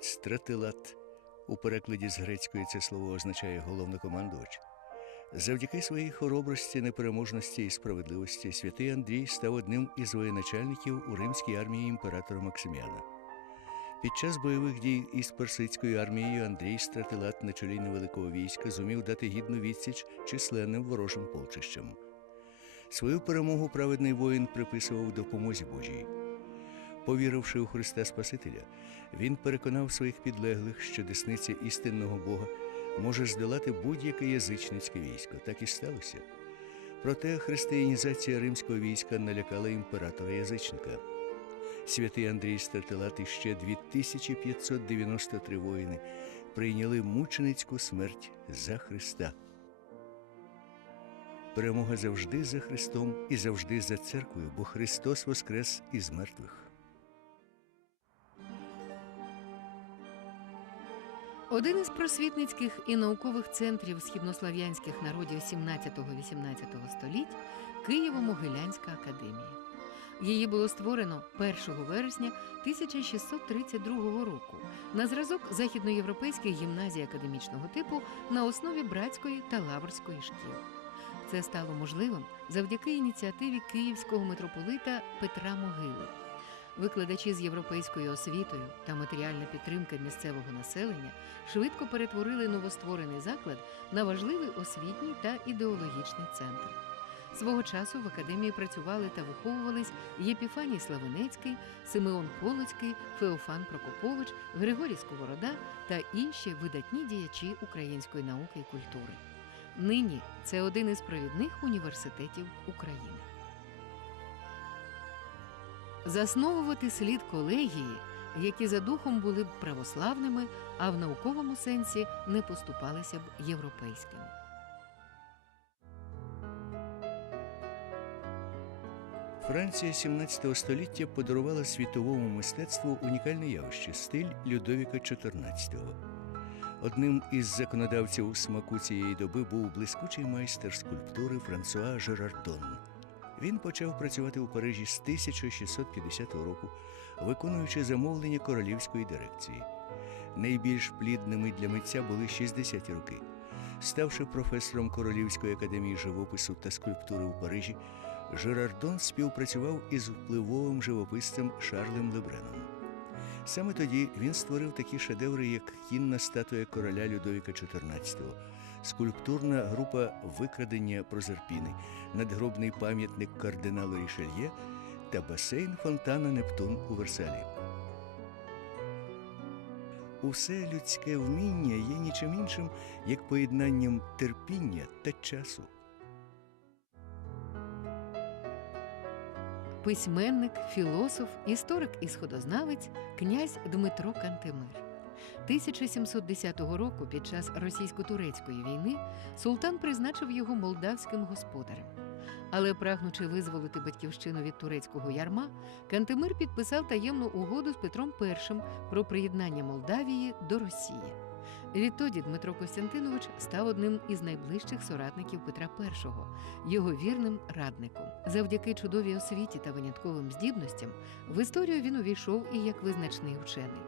Стратилат у перекладі з грецької це слово означає головнокомандувач. Завдяки своїй хоробрості, непереможності і справедливості святий Андрій став одним із воєначальників у римській армії імператора Максиміана. Під час бойових дій із персидською армією Андрій Стратилат на чолі невеликого війська зумів дати гідну відсіч численним ворожим полчищам. Свою перемогу праведний воїн приписував допомозі Божій. Повіривши у Христа Спасителя, він переконав своїх підлеглих, що десниця істинного Бога може здолати будь-яке язичницьке військо. Так і сталося. Проте християнізація римського війська налякала імператора язичника. Святий Андрій Стратилат і ще 2593 воїни прийняли мученицьку смерть за Христа. Перемога завжди за Христом і завжди за церквою, бо Христос воскрес із мертвих. Один із просвітницьких і наукових центрів східнослов'янських народів 17-18 століть Києво-Могилянська академія. Її було створено 1 вересня 1632 року на зразок західноєвропейських гімназій академічного типу на основі братської та лаврської шкіл. Це стало можливим завдяки ініціативі київського митрополита Петра Могили. Викладачі з європейською освітою та матеріальна підтримка місцевого населення швидко перетворили новостворений заклад на важливий освітній та ідеологічний центр. Свого часу в академії працювали та виховувались Єпіфаній Славенецький, Симеон Полоцький, Феофан Прокопович, Григорій Сковорода та інші видатні діячі української науки і культури. Нині це один із провідних університетів України. Засновувати слід колегії, які за духом були б православними, а в науковому сенсі не поступалися б європейським. Франція 17 століття подарувала світовому мистецтву унікальне явище стиль Людовіка XIV. Одним із законодавців смаку цієї доби був блискучий майстер скульптури Франсуа Жерардон. Він почав працювати у Парижі з 1650 року, виконуючи замовлення королівської дирекції. Найбільш плідними для митця були 60-ті роки. Ставши професором Королівської академії живопису та скульптури у Парижі, Жерардон співпрацював із впливовим живописцем Шарлем Лебреном. Саме тоді він створив такі шедеври, як кінна статуя короля Людовіка XIV, скульптурна група викрадення Прозерпіни, надгробний пам'ятник кардиналу Рішельє та басейн фонтана Нептун у Версалі. Усе людське вміння є нічим іншим, як поєднанням терпіння та часу. Письменник, філософ, історик і сходознавець князь Дмитро Кантемир. 1710 року, під час російсько-турецької війни, султан призначив його молдавським господарем. Але, прагнучи визволити батьківщину від турецького ярма, Кантемир підписав таємну угоду з Петром І про приєднання Молдавії до Росії. Відтоді Дмитро Костянтинович став одним із найближчих соратників Петра І, його вірним радником. Завдяки чудовій освіті та винятковим здібностям в історію він увійшов і як визначний вчений.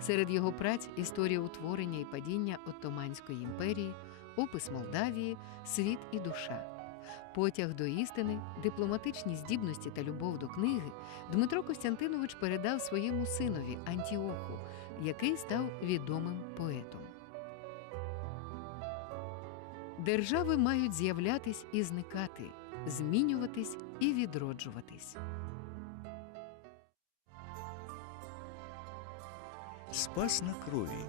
Серед його праць історія утворення і падіння Оттоманської імперії, опис Молдавії, світ і душа. Потяг до істини, дипломатичні здібності та любов до книги Дмитро Костянтинович передав своєму синові Антіоху, який став відомим поетом. Держави мають з'являтись і зникати, змінюватись і відроджуватись. Спас на крові.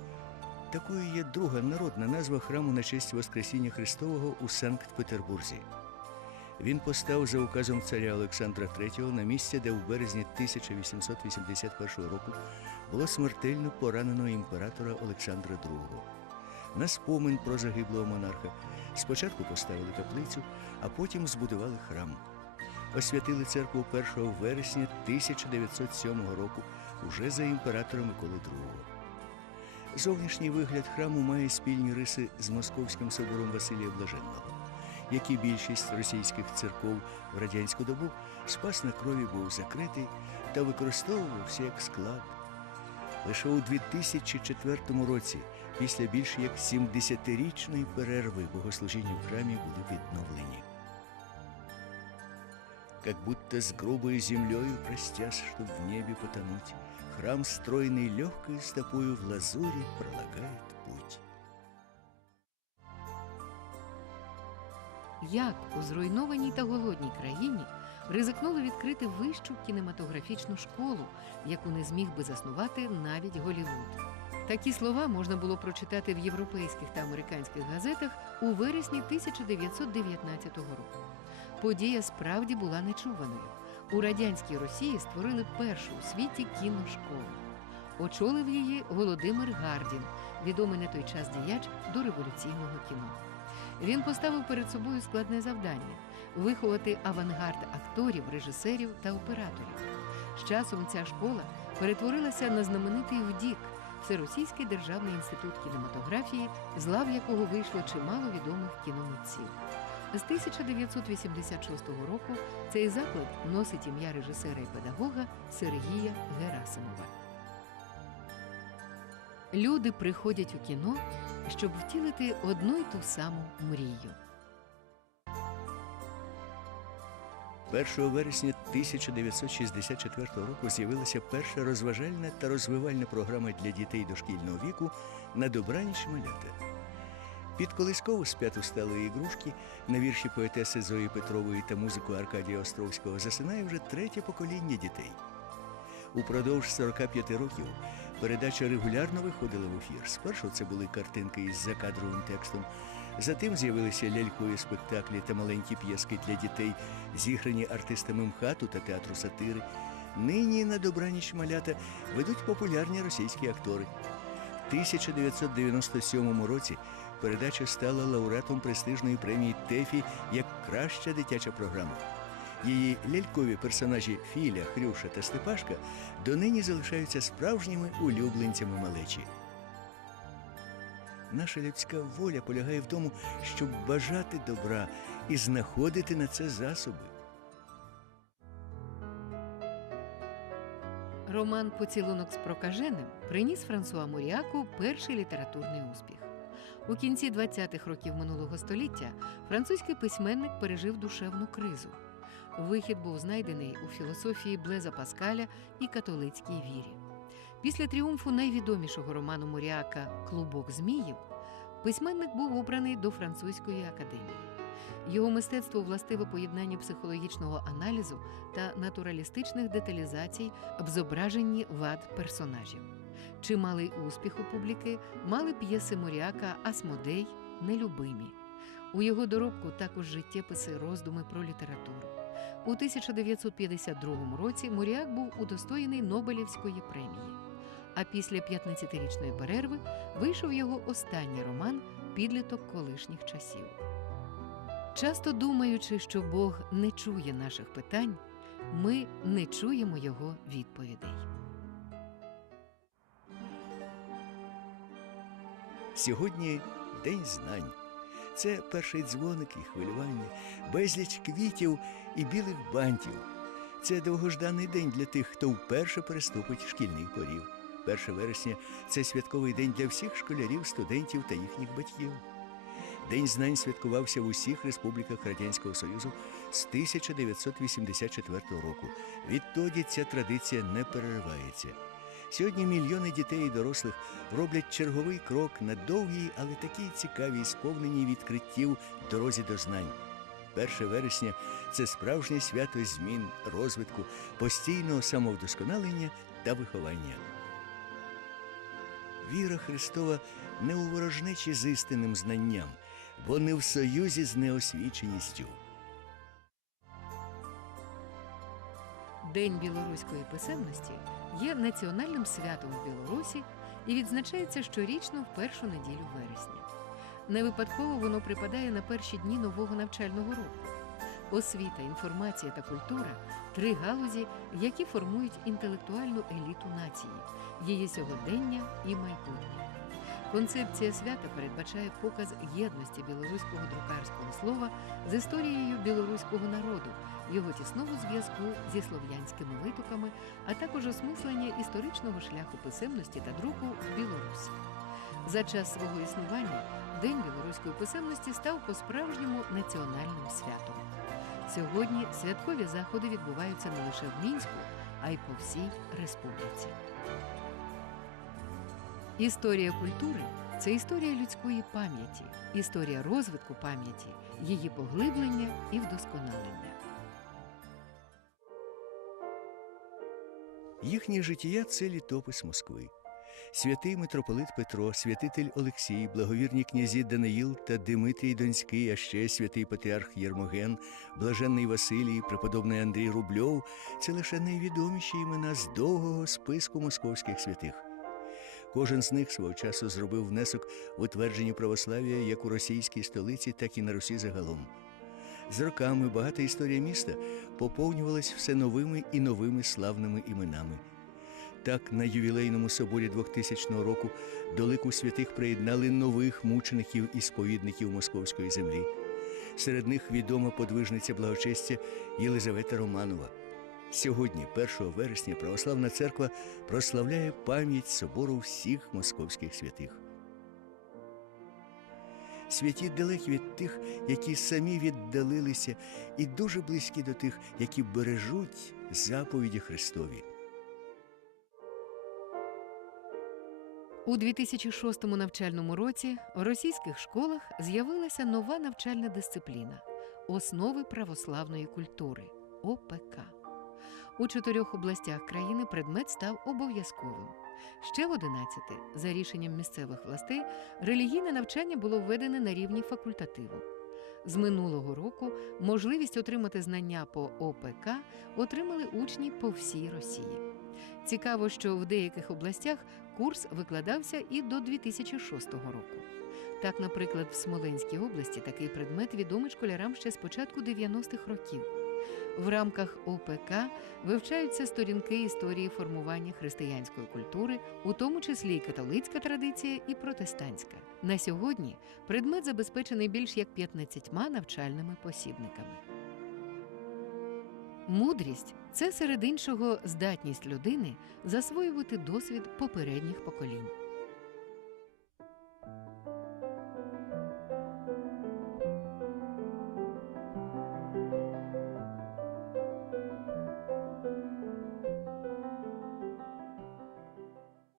Такою є друга народна назва храму на честь Воскресіння Христового у Санкт-Петербурзі. Він постав за указом царя Олександра III на місці, де в березні 1881 року було смертельно поранено імператора Олександра II. На спомин про загиблого монарха. Спочатку поставили каплицю, а потім збудували храм. Освятили церкву 1 вересня 1907 року уже за імператора Миколи II. Зовнішній вигляд храму має спільні риси з Московським собором Василія Блаженного. Як і більшість російських церков в радянську добу, спас на крові був закритий та використовувався як склад. Лише у 2004 році, після більш як 70-річної перерви, богослужіння в храмі були відновлені. Как будто с грубой землею простясь, чтоб в небе потонуть, Храм, стройный легкой стопою в лазуре, пролагает путь. Як у зруйнованій та голодній країні ризикнули відкрити вищу кінематографічну школу, яку не зміг би заснувати навіть Голівуд. Такі слова можна було прочитати в європейських та американських газетах у вересні 1919 року. Подія справді була нечуваною. У радянській Росії створили першу у світі кіношколу. Очолив її Володимир Гардін, відомий на той час діяч до революційного кіно. Він поставив перед собою складне завдання виховати авангард акторів, режисерів та операторів. З часом ця школа перетворилася на знаменитий ВДІК Всеросійський державний інститут кінематографії, з лав якого вийшло чимало відомих кіномитців. З 1986 року цей заклад носить ім'я режисера і педагога Сергія Герасимова. Люди приходять у кіно, щоб втілити одну й ту саму мрію. 1 вересня 1964 року з'явилася перша розважальна та розвивальна програма для дітей дошкільного віку на добраніч малята. Під колискову сп'яту сталої ігрушки на вірші поетеси Зої Петрової та музику Аркадія Островського засинає вже третє покоління дітей. Упродовж 45 років передача регулярно виходила в ефір. Спершу це були картинки із закадровим текстом, затим з'явилися лялькові спектаклі та маленькі п'єски для дітей, зіграні артистами МХАТу та театру сатири. Нині на добраніч малята ведуть популярні російські актори. В 1997 році передача стала лауреатом престижної премії ТЕФІ як краща дитяча програма. Її лялькові персонажі Філя, Хрюша та Степашка донині залишаються справжніми улюбленцями малечі. Наша людська воля полягає в тому, щоб бажати добра і знаходити на це засоби. Роман Поцілунок з прокаженим приніс Франсуа Моріаку перший літературний успіх. У кінці 20-х років минулого століття французький письменник пережив душевну кризу. Вихід був знайдений у філософії Блеза Паскаля і католицькій вірі. Після тріумфу найвідомішого роману Моріака Клубок зміїв письменник був обраний до французької академії. Його мистецтво властиве поєднання психологічного аналізу та натуралістичних деталізацій в зображенні вад персонажів. Чималий успіх у публіки мали п'єси Моріака Асмодей Нелюбимі. У його доробку також життєписи роздуми про літературу. У 1952 році Моріак був удостоєний Нобелівської премії. А після 15-річної перерви вийшов його останній роман Підліток колишніх часів. Часто думаючи, що Бог не чує наших питань, ми не чуємо його відповідей. Сьогодні День знань. Це перший дзвоник і хвилювання, безліч квітів і білих бантів. Це довгожданий день для тих, хто вперше переступить шкільний поріг. 1 вересня це святковий день для всіх школярів, студентів та їхніх батьків. День знань святкувався в усіх республіках Радянського Союзу з 1984 року. Відтоді ця традиція не переривається. Сьогодні мільйони дітей і дорослих роблять черговий крок на довгій, але такій цікавій, сповненій відкриттів дорозі до знань. 1 вересня це справжнє свято змін, розвитку, постійного самовдосконалення та виховання. Віра Христова не у ворожнечі з істинним знанням, бо не в союзі з неосвіченістю. День білоруської писемності є національним святом в Білорусі, і відзначається щорічно в першу неділю вересня. Не випадково воно припадає на перші дні нового навчального року. Освіта, інформація та культура три галузі, які формують інтелектуальну еліту нації, її сьогодення і майбутнє. Концепція свята передбачає показ єдності білоруського друкарського слова з історією білоруського народу, його тісного зв'язку зі слов'янськими витоками, а також осмислення історичного шляху писемності та друку в Білорусі. За час свого існування День білоруської писемності став по-справжньому національним святом. Сьогодні святкові заходи відбуваються не лише в Мінську, а й по всій республіці. Історія культури це історія людської пам'яті, історія розвитку пам'яті, її поглиблення і вдосконалення. Їхнє життя це літопис Москви. Святий митрополит Петро, святитель Олексій, благовірні князі Даниїл та Димитрій Донський, а ще святий патріарх Єрмоген, блаженний Василій, преподобний Андрій Рубльов це лише найвідоміші імена з довгого списку московських святих. Кожен з них свого часу зробив внесок в утвердженні православ'я як у російській столиці, так і на Русі загалом. З роками багата історія міста поповнювалась все новими і новими славними іменами. Так, на ювілейному соборі 2000 року до лику святих приєднали нових мучеників і сповідників московської землі. Серед них відома подвижниця благочестя Єлизавета Романова. Сьогодні, 1 вересня, православна церква прославляє пам'ять собору всіх московських святих. Святі далекі від тих, які самі віддалилися, і дуже близькі до тих, які бережуть заповіді Христові. У 2006 навчальному році в російських школах з'явилася нова навчальна дисципліна основи православної культури ОПК. У чотирьох областях країни предмет став обов'язковим. Ще в 11 за рішенням місцевих властей релігійне навчання було введене на рівні факультативу. З минулого року можливість отримати знання по ОПК отримали учні по всій Росії. Цікаво, що в деяких областях курс викладався і до 2006 року. Так, наприклад, в Смоленській області такий предмет відомий школярам ще з початку 90-х років. В рамках ОПК вивчаються сторінки історії формування християнської культури, у тому числі і католицька традиція, і протестантська. На сьогодні предмет забезпечений більш як 15 навчальними посібниками. Мудрість це серед іншого здатність людини засвоювати досвід попередніх поколінь.